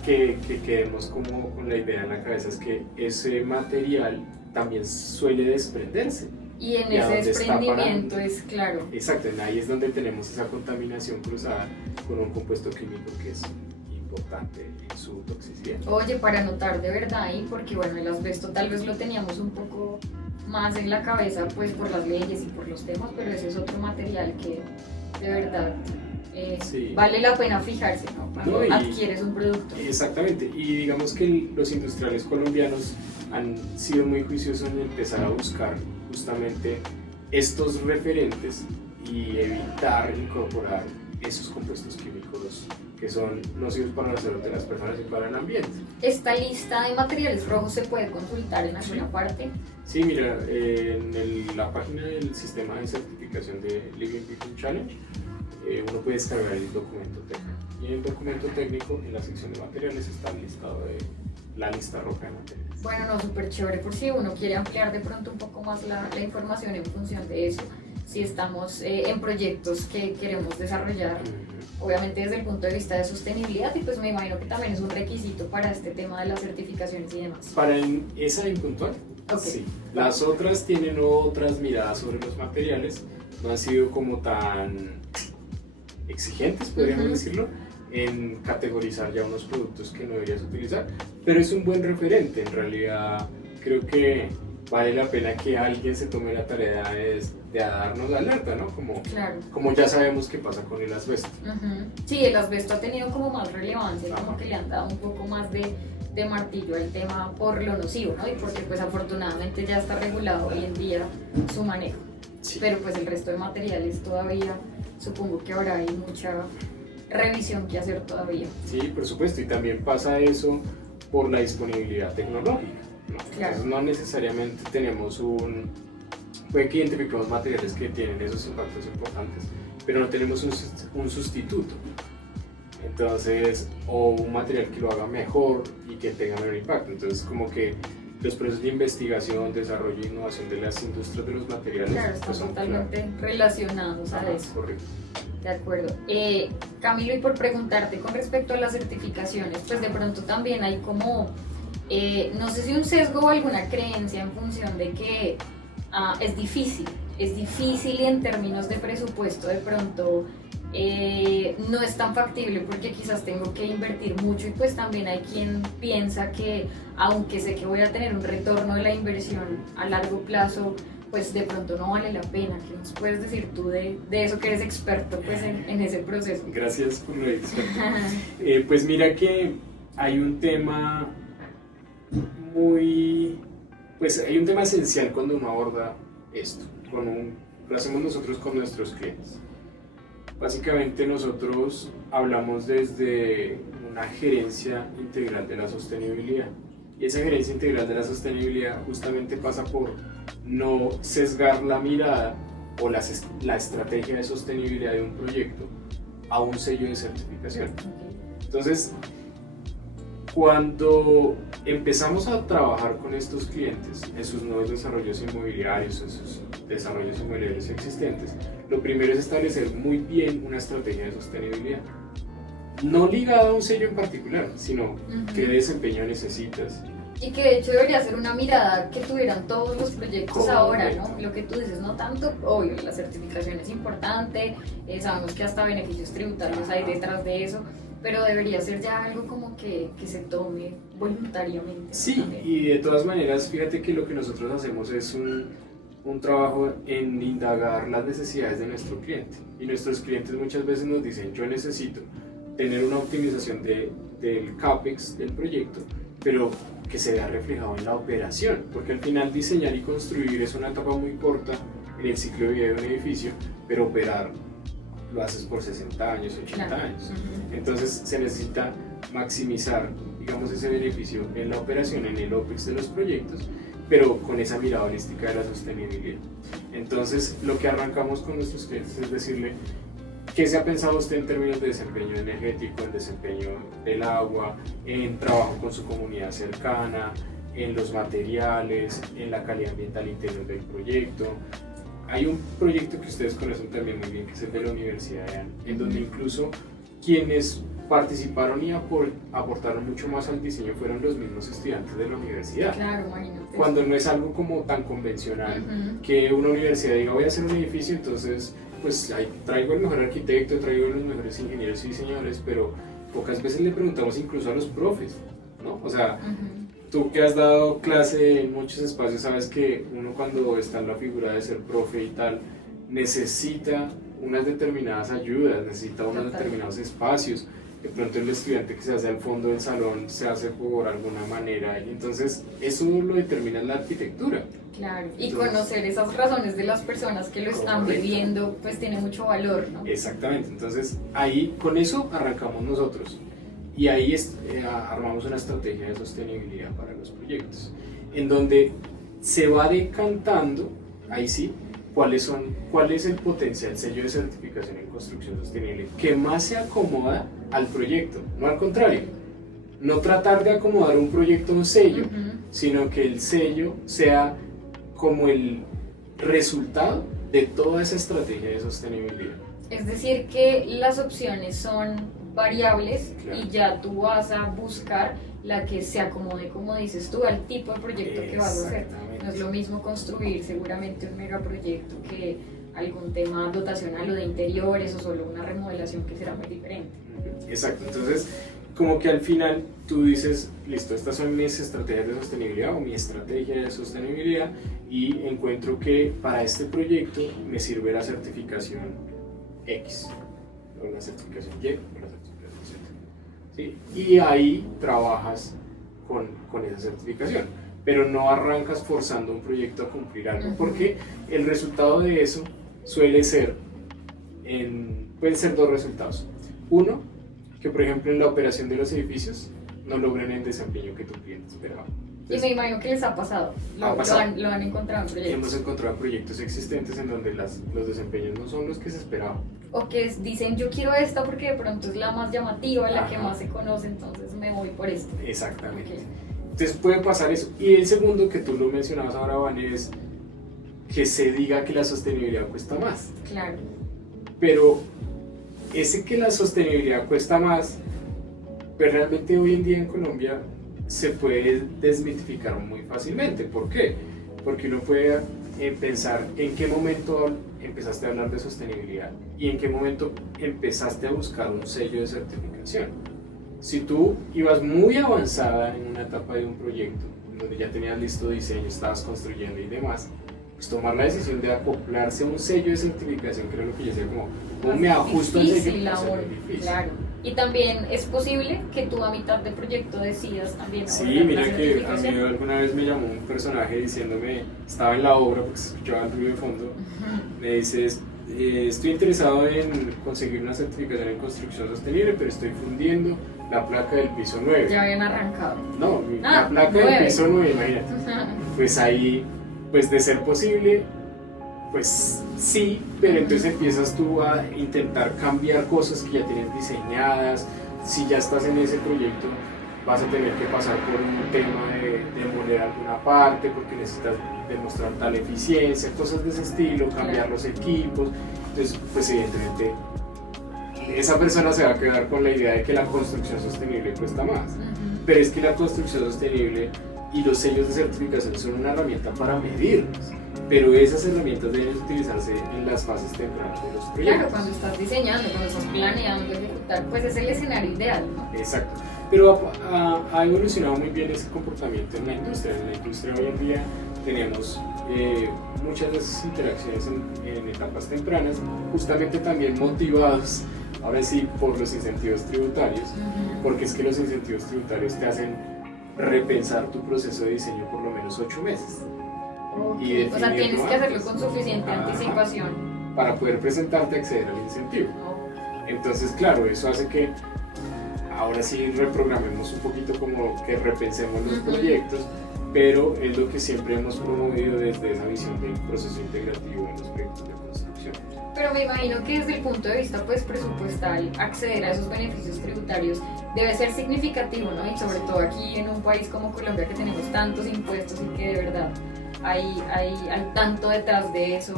que quedemos como con la idea en la cabeza es que ese material también suele desprenderse. Y en ¿Y a ese dónde está desprendimiento parando? es claro. Exacto, ahí es donde tenemos esa contaminación cruzada con un compuesto químico que es importante en su toxicidad. Oye, para notar de verdad ahí, porque bueno, el asbesto tal vez lo teníamos un poco más en la cabeza pues por las leyes y por los temas, pero ese es otro material que de verdad Sí. vale la pena fijarse, ¿no? Cuando No, y- adquieres un producto. Exactamente, y digamos que los industriales colombianos han sido muy juiciosos en empezar a buscar justamente estos referentes y evitar incorporar esos compuestos químicos que son nocivos para la salud de las personas y para el ambiente. Esta lista de materiales rojos se puede consultar en alguna parte. Sí, mira, la página del sistema de certificación de Living Beacon Challenge, uno puede descargar el documento técnico. Y en el documento técnico, en la sección de materiales, está el listado de la lista roja de materiales. Bueno, no, súper chévere por si uno quiere ampliar de pronto un poco más la información en función de eso, si estamos en proyectos que queremos desarrollar, obviamente desde el punto de vista de sostenibilidad, y pues me imagino que también es un requisito para este tema de las certificaciones y demás. Para esa en puntual, Ok. sí. Las otras tienen otras miradas sobre los materiales, no han sido como tan exigentes, podríamos decirlo, en categorizar ya unos productos que no deberías utilizar, pero es un buen referente. En realidad creo que vale la pena que alguien se tome la tarea de darnos la alerta, ¿no? Claro. Como ya sabemos qué pasa con el asbesto. Sí, el asbesto ha tenido como más relevancia, como que le han dado un poco más de martillo al tema por lo nocivo, ¿no? Y porque pues afortunadamente ya está regulado hoy en día su manejo. Sí. Pero pues el resto de materiales todavía, supongo que ahora hay mucha revisión que hacer todavía. Sí, por supuesto, y también pasa eso por la disponibilidad tecnológica, ¿no? Claro. Entonces no necesariamente tenemos puede que identifiquemos materiales que tienen esos impactos importantes, pero no tenemos un sustituto. Entonces, o un material que lo haga mejor y que tenga menor impacto. Entonces, como que los procesos de investigación, desarrollo e innovación de las industrias de los materiales Claro, están pues, son totalmente relacionados a Ajá, eso. correcto. De acuerdo. Camilo, y por preguntarte con respecto a las certificaciones, pues de pronto también hay como, no sé si un sesgo o alguna creencia en función de que es difícil y en términos de presupuesto de pronto no es tan factible porque quizás tengo que invertir mucho, y pues también hay quien piensa que aunque sé que voy a tener un retorno de la inversión a largo plazo, pues de pronto no vale la pena. ¿Qué nos puedes decir tú de eso que eres experto pues en ese proceso? Gracias por lo experto. Pues mira que hay un tema hay un tema esencial cuando uno aborda esto, lo hacemos nosotros con nuestros clientes. Básicamente nosotros hablamos desde una gerencia integral de la sostenibilidad, y esa gerencia integral de la sostenibilidad justamente pasa por no sesgar la mirada o la estrategia de sostenibilidad de un proyecto a un sello de certificación. Entonces, cuando empezamos a trabajar con estos clientes en sus nuevos desarrollos inmobiliarios, en sus desarrollos inmobiliarios existentes, lo primero es establecer muy bien una estrategia de sostenibilidad. No ligada a un sello en particular, sino qué desempeño necesitas, Y que de hecho debería ser una mirada que tuvieran todos los proyectos Correcto. ahora, ¿no? Lo que tú dices, no tanto, obvio, la certificación es importante, sabemos que hasta beneficios tributarios hay detrás de eso, pero debería ser ya algo como que se tome voluntariamente. Sí, también. y de todas maneras, fíjate que lo que nosotros hacemos es un trabajo en indagar las necesidades de nuestro cliente. Y nuestros clientes muchas veces nos dicen, yo necesito tener una optimización del CAPEX del proyecto, pero que se vea reflejado en la operación, porque al final diseñar y construir es una etapa muy corta en el ciclo de vida de un edificio, pero operar lo haces por 60 años, 80 Claro. años. Entonces se necesita maximizar, digamos, ese beneficio en la operación, en el OPEX de los proyectos, pero con esa mirada holística de la sostenibilidad. Entonces lo que arrancamos con nuestros clientes es decirle, ¿qué se ha pensado usted en términos de desempeño energético, en desempeño del agua, en trabajo con su comunidad cercana, en los materiales, en la calidad ambiental interior del proyecto? Hay un proyecto que ustedes conocen también muy bien, que es el de la Universidad de AN, en donde incluso quienes participaron y aportaron mucho más al diseño fueron los mismos estudiantes de la universidad. Claro, imagínate. Cuando no es algo como tan convencional, Ujú. que una universidad diga voy a hacer un edificio, entonces pues ahí traigo el mejor arquitecto, traigo los mejores ingenieros y diseñadores, pero pocas veces le preguntamos incluso a los profes, ¿no? O sea, Ujú. tú que has dado clase en muchos espacios sabes que uno cuando está en la figura de ser profe y tal, necesita unas determinadas ayudas, necesita unos Total. determinados espacios. De pronto el estudiante que se hace al fondo del salón se hace por alguna manera, y entonces eso lo determina la arquitectura. Claro, y Entonces, conocer esas razones de las personas que lo están correcto. viviendo, pues tiene mucho valor, ¿no? Exactamente, entonces ahí con eso arrancamos nosotros y ahí armamos una estrategia de sostenibilidad para los proyectos, en donde se va decantando, ahí sí, cuál es el potencial sello de certificación en construcción sostenible que más se acomoda al proyecto, no al contrario, no tratar de acomodar un proyecto a un sello, Ujú. sino que el sello sea como el resultado de toda esa estrategia de sostenibilidad. Es decir, que las opciones son variables Claro. y ya tú vas a buscar la que se acomode, como dices tú, al tipo de proyecto que vas a hacer. Exactamente. No es lo mismo construir seguramente un megaproyecto que algún tema dotacional o de interiores o solo una remodelación que será muy diferente. Exacto, entonces como que al final tú dices, listo, estas son mis estrategias de sostenibilidad o mi estrategia de sostenibilidad y encuentro que para este proyecto me sirve la certificación X, o la certificación Y, o la certificación Z. ¿Sí? Y ahí trabajas con esa certificación, pero no arrancas forzando un proyecto a cumplir algo, Ujú. porque el resultado de eso suele ser, pueden ser dos resultados. Uno, que por ejemplo en la operación de los edificios no logren el desempeño que tu cliente esperaba. Y me imagino que les ha pasado, Ha pasado. lo han encontrado en proyectos. Hemos encontrado proyectos existentes en donde los desempeños no son los que se esperaban. O que dicen, yo quiero esta porque de pronto es la más llamativa, la que Ajá. más se conoce, entonces me voy por esta. Exactamente. Ok. Entonces puede pasar eso. Y el segundo que tú lo mencionabas ahora, Van, es que se diga que la sostenibilidad cuesta más. Claro. Pero ese que la sostenibilidad cuesta más, pues realmente hoy en día en Colombia se puede desmitificar muy fácilmente. ¿Por qué? Porque uno puede pensar en qué momento empezaste a hablar de sostenibilidad y en qué momento empezaste a buscar un sello de certificación. Si tú ibas muy avanzada en una etapa de un proyecto, donde ya tenías listo diseño, estabas construyendo y demás, pues tomar la decisión de acoplarse a un sello de certificación, que era lo que yo decía, como, ¿cómo me ajusto al sello? Difícil Pues, aún, es difícil. claro. Y también es posible que tú a mitad de proyecto decidas también Sí, abordar mira la que a mí certificación. alguna vez me llamó un personaje diciéndome, estaba en la obra porque se escuchaba el ruido de fondo, Ujú. me dice, estoy interesado en conseguir una certificación en construcción sostenible, pero estoy fundiendo la placa del piso 9. Ya habían arrancado. No, Ah, la placa 9. del piso 9, imagínate. Pues ahí, pues de ser posible, pues sí, pero entonces empiezas tú a intentar cambiar cosas que ya tienes diseñadas. Si ya estás en ese proyecto, vas a tener que pasar por un tema de demoler alguna parte porque necesitas demostrar tal eficiencia, cosas de ese estilo, cambiar Claro. los equipos. Entonces, pues evidentemente, esa persona se va a quedar con la idea de que la construcción sostenible cuesta más. Ujú. Pero es que la construcción sostenible y los sellos de certificación son una herramienta para medirlos, pero esas herramientas deben utilizarse en las fases tempranas de los proyectos. Claro, cuando estás diseñando, cuando estás planeando ejecutar, pues es el escenario ideal, ¿no? Exacto, pero ha evolucionado muy bien ese comportamiento en la industria. En la industria hoy en día tenemos muchas de esas interacciones en etapas tempranas, justamente también motivados, ahora sí, por los incentivos tributarios, porque es que los incentivos tributarios te hacen repensar tu proceso de diseño por lo menos 8 meses. Okay. O sea, tienes que hacerlo con suficiente anticipación para poder presentarte a acceder al incentivo. Entonces, claro, eso hace que ahora sí reprogramemos un poquito, como que repensemos los proyectos, pero es lo que siempre hemos promovido desde esa visión del proceso integrativo en los proyectos de construcción. Pero me imagino que desde el punto de vista pues presupuestal, acceder a esos beneficios tributarios debe ser significativo, ¿no? Y sobre todo aquí en un país como Colombia, que tenemos tantos impuestos y que de verdad hay tanto detrás de eso.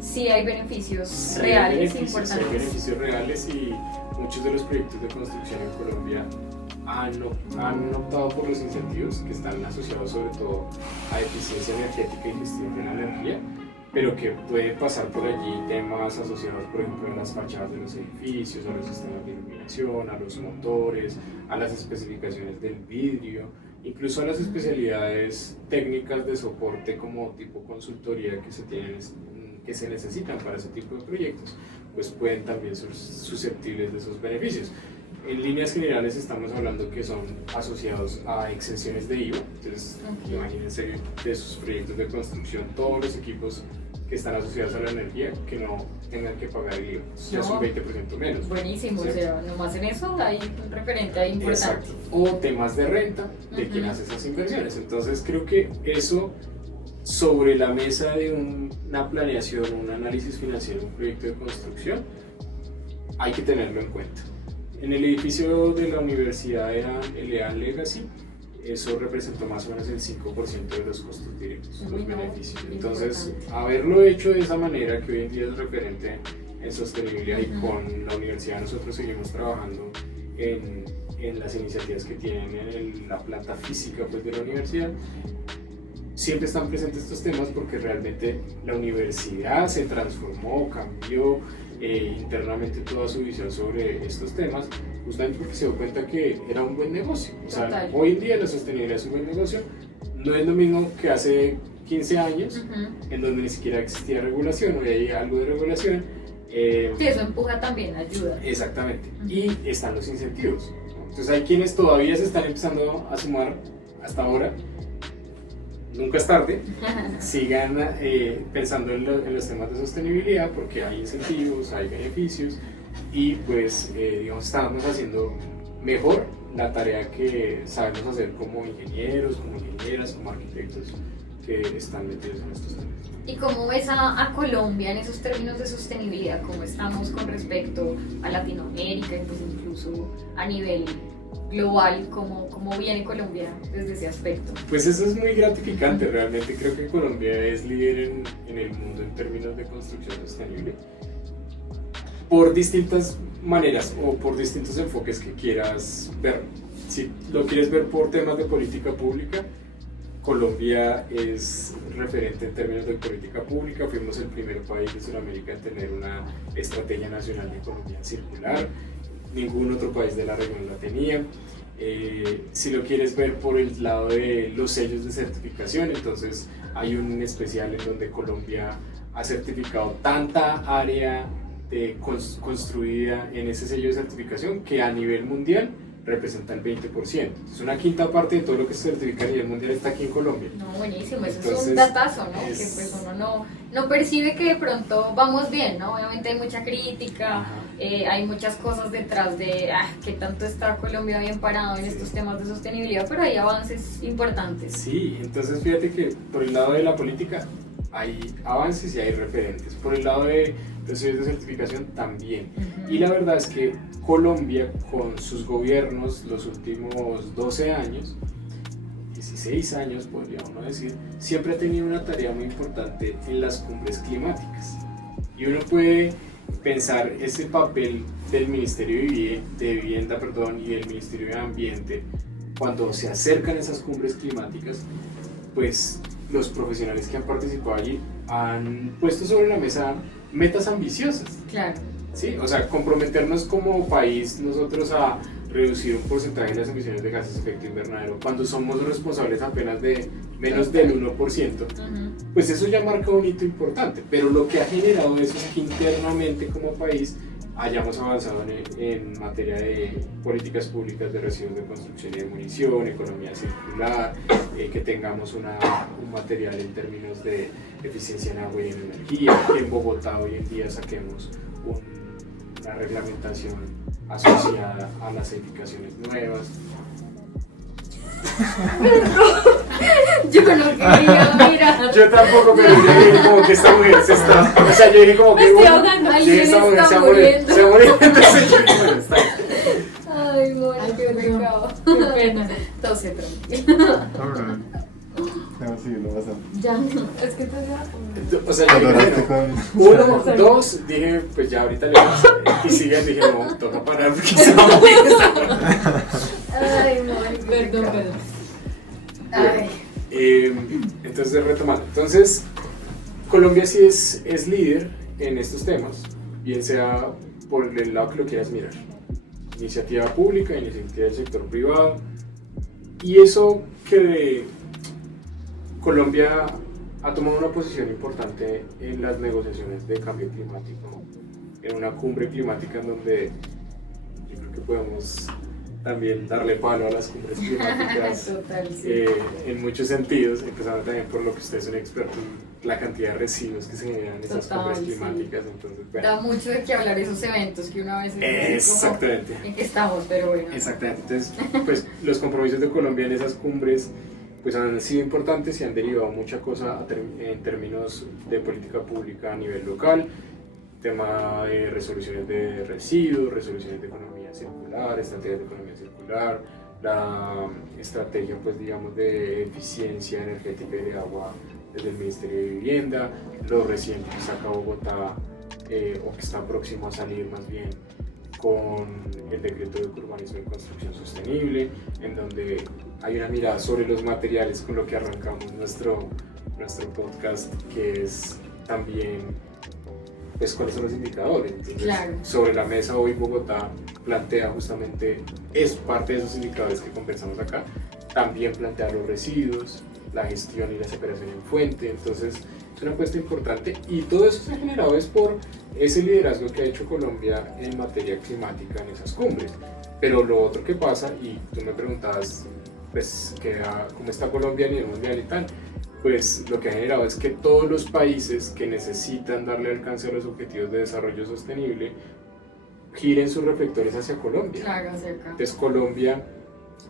Sí hay beneficios reales importantes. Sí hay beneficios reales, y muchos de los proyectos de construcción en Colombia han optado por los incentivos que están asociados sobre todo a eficiencia energética y gestión de la energía, pero que puede pasar por allí temas asociados, por ejemplo, a las fachadas de los edificios, a los sistemas de iluminación, a los motores, a las especificaciones del vidrio, incluso a las especialidades técnicas de soporte como tipo consultoría que se necesitan para ese tipo de proyectos, pues pueden también ser susceptibles de esos beneficios. En líneas generales estamos hablando que son asociados a exenciones de IVA, entonces imagínense de sus proyectos de construcción todos los equipos que están asociados a la energía que no tengan que pagar el IVA, ya son 20% menos. Buenísimo, ¿cierto? O sea, nomás en eso hay un referente ahí importante. Exacto, o temas de renta de quien hace esas inversiones, entonces creo que eso sobre la mesa de una planeación, un análisis financiero, un proyecto de construcción, hay que tenerlo en cuenta. En el edificio de la universidad era el EAN Legacy, eso representó más o menos el 5% de los costos directos, los beneficios. Entonces, haberlo hecho de esa manera, que hoy en día es referente en sostenibilidad, y con la universidad nosotros seguimos trabajando en las iniciativas que tienen en la planta física pues, de la universidad. Siempre están presentes estos temas porque realmente la universidad se transformó, cambió internamente toda su visión sobre estos temas, justamente porque se dio cuenta que era un buen negocio. O sea, hoy en día la sostenibilidad es un buen negocio, no es lo mismo que hace 15 años, en donde ni siquiera existía regulación, hoy hay algo de regulación. Sí, eso empuja también, ayuda. Exactamente, y están los incentivos. Entonces hay quienes todavía se están empezando a sumar hasta ahora. Nunca es tarde, sigan pensando en los temas de sostenibilidad, porque hay incentivos, hay beneficios, y pues digamos estamos haciendo mejor la tarea que sabemos hacer como ingenieros, como ingenieras, como arquitectos que están metidos en estos temas. ¿Y cómo ves a Colombia en esos términos de sostenibilidad? ¿Cómo estamos con respecto a Latinoamérica y pues incluso a nivel global? ¿Cómo viene Colombia desde ese aspecto? Pues eso es muy gratificante, realmente creo que Colombia es líder en el mundo en términos de construcción sostenible, por distintas maneras o por distintos enfoques que quieras ver. Si lo quieres ver por temas de política pública, Colombia es referente en términos de política pública, fuimos el primer país de Sudamérica en tener una estrategia nacional de economía circular, ningún otro país de la región la tenía. Si lo quieres ver por el lado de los sellos de certificación, entonces hay un especial en donde Colombia ha certificado tanta área construida en ese sello de certificación que a nivel mundial representa el 20%. Entonces una quinta parte de todo lo que se certifica a nivel mundial está aquí en Colombia. No, buenísimo, eso es un datazo, ¿no? Que pues uno no percibe que de pronto vamos bien, ¿no? Obviamente hay mucha crítica, hay muchas cosas detrás de qué tanto está Colombia bien parado en estos temas de sostenibilidad, pero hay avances importantes. Sí, entonces fíjate que por el lado de la política hay avances y hay referentes. Por el lado de los sellos de certificación también. Y la verdad es que Colombia, con sus gobiernos los últimos 12 años, 16 años podría uno decir, siempre ha tenido una tarea muy importante en las cumbres climáticas. Y uno puede pensar ese papel del Ministerio de Vivienda y del Ministerio de Ambiente cuando se acercan esas cumbres climáticas, pues los profesionales que han participado allí han puesto sobre la mesa metas ambiciosas. Claro. Sí, o sea, comprometernos como país nosotros a reducir un porcentaje de las emisiones de gases de efecto invernadero cuando somos responsables apenas de menos del 1%, pues eso ya marca un hito importante, pero lo que ha generado eso es que internamente como país hayamos avanzado en materia de políticas públicas de residuos de construcción y demolición, economía circular, que tengamos un material en términos de eficiencia en agua y en energía, que en Bogotá hoy en día saquemos una reglamentación asociada a las edificaciones nuevas. Yo no quería mirar. Yo tampoco, pero yo dije como que esta mujer se está, o sea, yo dije como que me estoy ahogando. sí, esta mujer se va a morir, entonces yo dije, bueno, está bien. Ay, bueno, qué pecado. Qué pena. Tose, tranquilo. No, sí, lo vas a... Ya, es que todavía... O sea, yo dije, bueno, 1, 2, dije, pues ya ahorita le vas a... Y sigue, dije, no, toca parar porque se va a morir esta mujer. Ay, no, perdón. Ay. Entonces, retomando. Entonces, Colombia sí es líder en estos temas, bien sea por el lado que lo quieras mirar. Iniciativa pública, iniciativa del sector privado. Y eso que Colombia ha tomado una posición importante en las negociaciones de cambio climático, en una cumbre climática en donde yo creo que podemos también darle palo a las cumbres climáticas. Total, sí. En muchos sentidos, empezando también por lo que usted es un experto en la cantidad de residuos que se generan en esas Total, cumbres climáticas. Sí. Entonces, bueno. Da mucho de qué hablar esos eventos que una vez Exactamente. En que estamos, pero bueno. Exactamente. Entonces, pues los compromisos de Colombia en esas cumbres pues han sido importantes y han derivado mucha cosa en términos de política pública a nivel local, tema de resoluciones de residuos, resoluciones de economía circular, estrategias de economía circular, la estrategia pues digamos de eficiencia energética y de agua desde el Ministerio de Vivienda, lo reciente que saca Bogotá o que está próximo a salir más bien con el decreto de urbanismo y construcción sostenible, en donde hay una mirada sobre los materiales con lo que arrancamos nuestro podcast, que es también pues cuáles son los indicadores. Entonces, claro. Sobre la mesa hoy Bogotá plantea justamente, es parte de esos indicadores que conversamos acá, también plantea los residuos, la gestión y la separación en fuente. Entonces es una apuesta importante y todo eso se ha generado es por ese liderazgo que ha hecho Colombia en materia climática en esas cumbres. Pero lo otro que pasa, y tú me preguntabas pues cómo está Colombia a nivel mundial y tal, pues lo que ha generado es que todos los países que necesitan darle alcance a los objetivos de desarrollo sostenible giren sus reflectores hacia Colombia. Claro, cerca. Entonces Colombia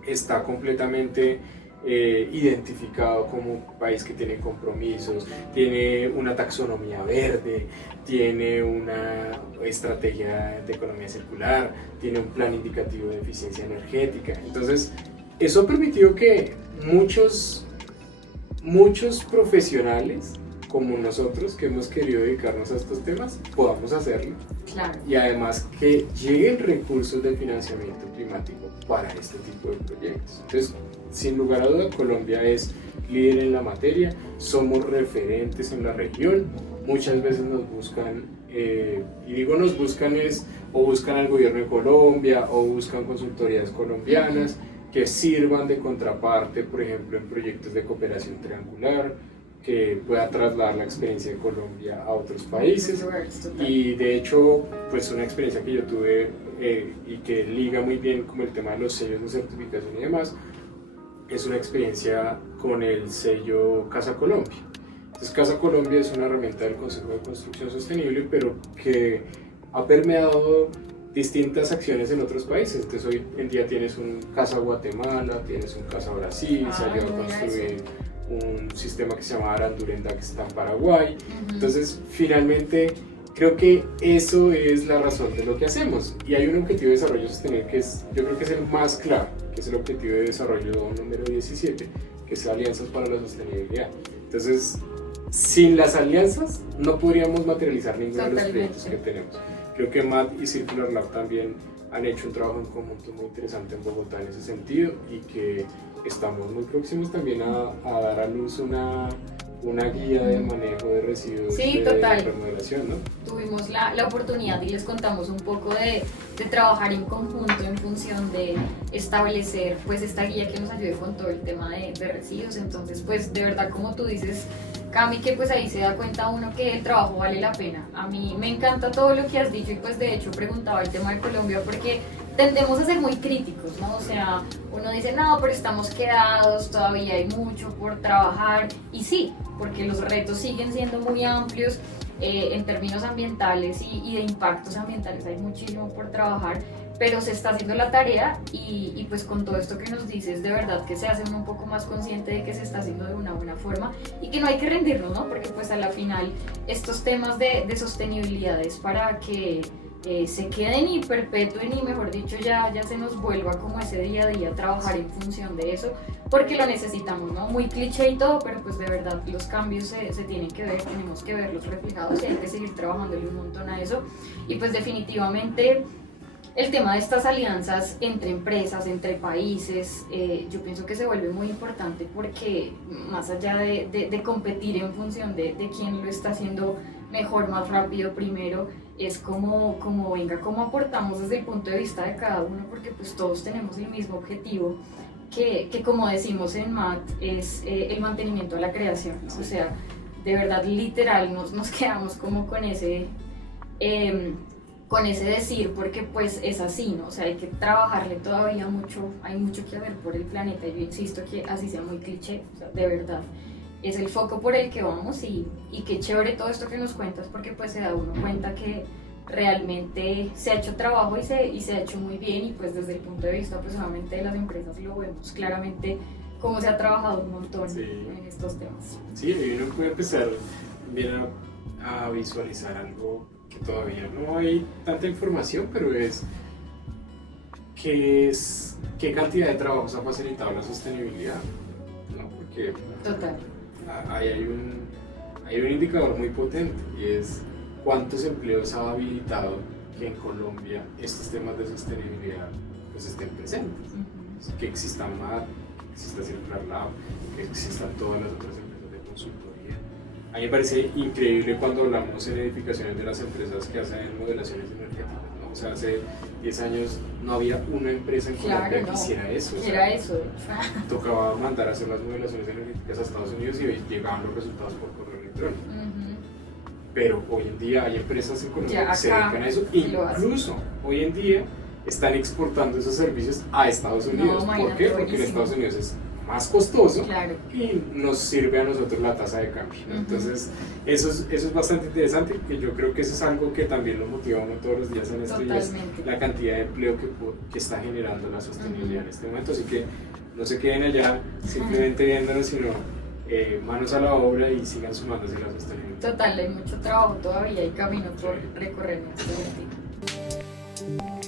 está completamente identificado como un país que tiene compromisos, tiene una taxonomía verde, tiene una estrategia de economía circular, tiene un plan indicativo de eficiencia energética. Entonces eso ha permitido que muchos profesionales como nosotros que hemos querido dedicarnos a estos temas podamos hacerlo. Claro. Y además que lleguen recursos de financiamiento climático para este tipo de proyectos. Entonces, sin lugar a duda, Colombia es líder en la materia, somos referentes en la región, muchas veces nos buscan, y digo nos buscan es, o buscan al gobierno de Colombia, o buscan consultorías colombianas, que sirvan de contraparte, por ejemplo, en proyectos de cooperación triangular, que pueda trasladar la experiencia de Colombia a otros países. Y de hecho, pues una experiencia que yo tuve y que liga muy bien como el tema de los sellos de certificación y demás, es una experiencia con el sello Casa Colombia. Entonces, Casa Colombia es una herramienta del Consejo de Construcción Sostenible, pero que ha permeado distintas acciones en otros países. Entonces hoy en día tienes un Casa Guatemala, tienes un Casa Brasil, se ha llegado a construir un sistema que se llama Arandurenda que está en Paraguay. Entonces finalmente creo que eso es la razón de lo que hacemos y hay un objetivo de desarrollo sostenible que es, yo creo que es el más claro, que es el objetivo de desarrollo número 17, que es Alianzas para la Sostenibilidad. Entonces sin las alianzas no podríamos materializar ninguno de los proyectos que tenemos. Creo que MAT y Circular Lab también han hecho un trabajo en conjunto muy interesante en Bogotá en ese sentido y que estamos muy próximos también a dar a luz una guía de manejo de residuos Sí, de total. remodelación, ¿no? Tuvimos la oportunidad y les contamos un poco de trabajar en conjunto en función de establecer pues esta guía que nos ayude con todo el tema de residuos. Entonces pues de verdad, como tú dices, Cami, que pues ahí se da cuenta uno que el trabajo vale la pena. A mí me encanta todo lo que has dicho y pues de hecho preguntaba el tema de Colombia porque tendemos a ser muy críticos, ¿no? O sea, uno dice, no, pero estamos quedados, todavía hay mucho por trabajar. Y sí, porque los retos siguen siendo muy amplios en términos ambientales y de impactos ambientales, hay muchísimo por trabajar, pero se está haciendo la tarea y pues con todo esto que nos dices, de verdad que se hace uno un poco más consciente de que se está haciendo de una buena forma y que no hay que rendirnos, ¿no? Porque pues a la final estos temas de sostenibilidad es para que se queden y perpetúen y mejor dicho ya se nos vuelva como ese día a día trabajar en función de eso porque lo necesitamos, ¿no? Muy cliché y todo, pero pues de verdad los cambios se tienen que ver, tenemos que verlos reflejados y hay que seguir trabajándole un montón a eso y pues definitivamente el tema de estas alianzas entre empresas, entre países, yo pienso que se vuelve muy importante porque más allá de competir en función de quién lo está haciendo mejor, más rápido, primero, es como aportamos desde el punto de vista de cada uno, porque pues todos tenemos el mismo objetivo, que como decimos en MAT, es el mantenimiento de la creación, ¿no? O sea, de verdad, literal, nos quedamos como con ese decir, porque pues es así, ¿no? O sea, hay que trabajarle todavía mucho, hay mucho que hacer por el planeta, y yo insisto que así sea muy cliché, o sea, de verdad, es el foco por el que vamos y qué chévere todo esto que nos cuentas, porque pues se da uno cuenta que realmente se ha hecho trabajo y se ha hecho muy bien y pues desde el punto de vista pues obviamente de las empresas lo vemos claramente cómo se ha trabajado un montón en estos temas. Sí, y uno puede empezar bien a visualizar algo que todavía no hay tanta información, pero es qué cantidad de trabajos ha facilitado la sostenibilidad, ¿no? Porque Total. ahí hay un indicador muy potente y es cuántos empleos ha habilitado que en Colombia estos temas de sostenibilidad pues estén presentes, que exista MAT, que exista Circular Lab, que existan todas las otras empresas de consultoría. A mí me parece increíble cuando hablamos en edificaciones de las empresas que hacen modelaciones energéticas, ¿no? O sea, hace 10 años no había una empresa en Colombia que hiciera eso. O sea, tocaba mandar a hacer las modelaciones energéticas a Estados Unidos y llegaban los resultados por correo electrónico. Pero hoy en día hay empresas en Colombia que se dedican a eso, incluso hoy en día están exportando esos servicios a Estados Unidos. ¿Por qué? Porque en Estados Unidos es más costoso y nos sirve a nosotros la tasa de cambio. Entonces eso es bastante interesante, que yo creo que eso es algo que también lo motiva a uno todos los días en esto, y es la cantidad de empleo que está generando la sostenibilidad en este momento. Así que no se queden allá simplemente viéndonos, sino manos a la obra y sigan sumándose a la sostenibilidad. Total, hay mucho trabajo todavía, hay camino por recorrer en este momento.